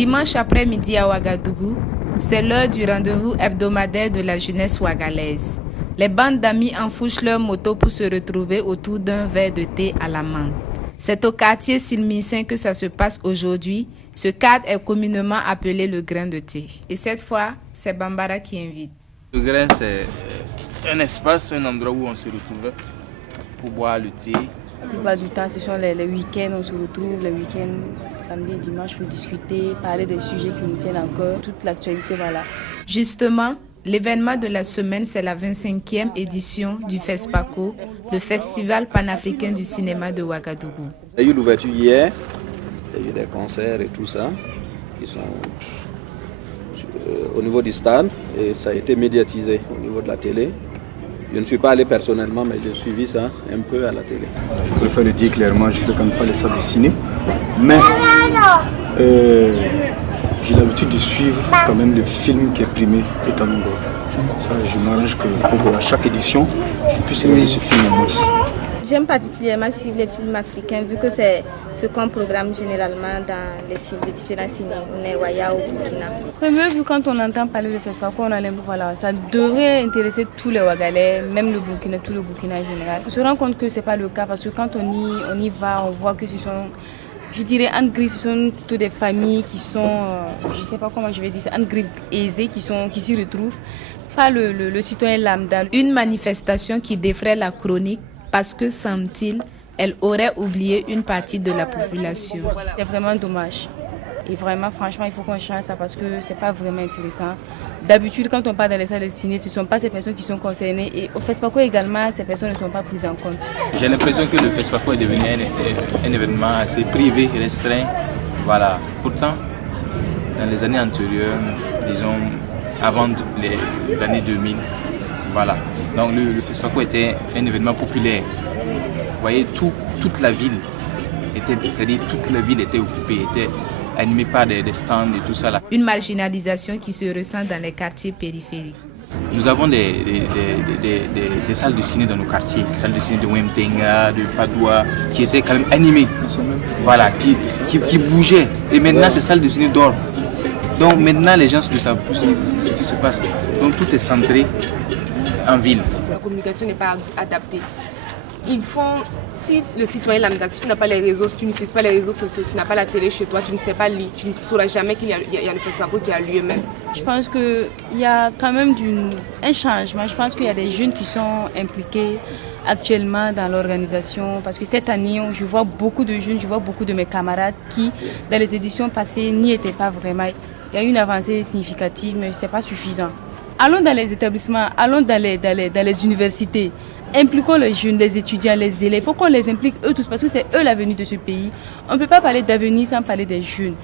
Dimanche après-midi à Ouagadougou, c'est l'heure du rendez-vous hebdomadaire de la jeunesse ouagalaise. Les bandes d'amis enfouchent leurs motos pour se retrouver autour d'un verre de thé à la menthe. C'est au quartier Silmicin que ça se passe aujourd'hui. Ce cadre est communément appelé le grain de thé. Et cette fois, c'est Bambara qui invite. Le grain, c'est un espace, un endroit où on se retrouve pour boire le thé. La plupart du temps, ce sont les week-ends, on se retrouve les week-ends, samedi et dimanche, pour discuter, parler des sujets qui nous tiennent encore, toute l'actualité, voilà. Justement, l'événement de la semaine, c'est la 25e édition du FESPACO, le Festival panafricain du cinéma de Ouagadougou. Il y a eu l'ouverture hier, il y a eu des concerts et tout ça, qui sont au niveau du stade, et ça a été médiatisé au niveau de la télé. Je ne suis pas allé personnellement, mais j'ai suivi ça un peu à la télé. Je préfère le dire clairement, je ne fréquente pas les salles de ciné, mais j'ai l'habitude de suivre quand même le film qui est primé étant nombreux. Ça, je m'arrange que à chaque édition, je puisse regarder ce film au moins. J'aime particulièrement suivre les films africains vu que c'est ce qu'on programme généralement dans les différents cinémas, au Nerwaya ou au Burkina. Premier, vu quand on entend parler de FESPACO, on a l'impression voilà, ça devrait intéresser tous les Ouagalais, même le Burkina, tout le Burkina en général. On se rend compte que ce n'est pas le cas parce que quand on y va, on voit que ce sont, je dirais, entre gris, ce sont toutes des familles qui sont, je ne sais pas comment je vais dire ça, entre gris aisées qui s'y retrouvent, pas le citoyen lambda. Une manifestation qui défraie la chronique parce que, semble-t-il, elle aurait oublié une partie de la population. C'est vraiment dommage. Et vraiment, franchement, il faut qu'on change ça parce que ce n'est pas vraiment intéressant. D'habitude, quand on parle dans les salles de ciné, ce ne sont pas ces personnes qui sont concernées. Et au FESPACO également, ces personnes ne sont pas prises en compte. J'ai l'impression que le FESPACO est devenu un événement assez privé, restreint. Voilà. Pourtant, dans les années antérieures, disons avant l'année 2000, voilà. Donc le FESPACO était un événement populaire. Vous voyez, toute la ville était, c'est-à-dire toute la ville était occupée, était animée par des stands et tout ça là. Une marginalisation qui se ressent dans les quartiers périphériques. Nous avons des salles de ciné dans nos quartiers, des salles de ciné de Wemtenga, de Padoua, qui étaient quand même animées, voilà, qui bougeaient. Et maintenant, ces salles de ciné dorment. Donc maintenant, les gens ne savent plus ce qui se passe. Donc tout est centré en ville. La communication n'est pas adaptée. Si le citoyen lambda, si tu n'as pas les réseaux, si tu n'utilises pas les réseaux sociaux, tu n'as pas la télé chez toi, tu ne sais pas lire, tu ne sauras jamais qu'il y a le FESPACO qui a lieu même. Je pense qu'il y a quand même un changement. Je pense qu'il y a des jeunes qui sont impliqués actuellement dans l'organisation parce que cette année, je vois beaucoup de jeunes, je vois beaucoup de mes camarades qui, dans les éditions passées, n'y étaient pas vraiment. Il y a eu une avancée significative, mais ce n'est pas suffisant. Allons dans les établissements, allons dans les universités, impliquons les jeunes, les étudiants, les élèves. Il faut qu'on les implique eux tous parce que c'est eux l'avenir de ce pays. On ne peut pas parler d'avenir sans parler des jeunes.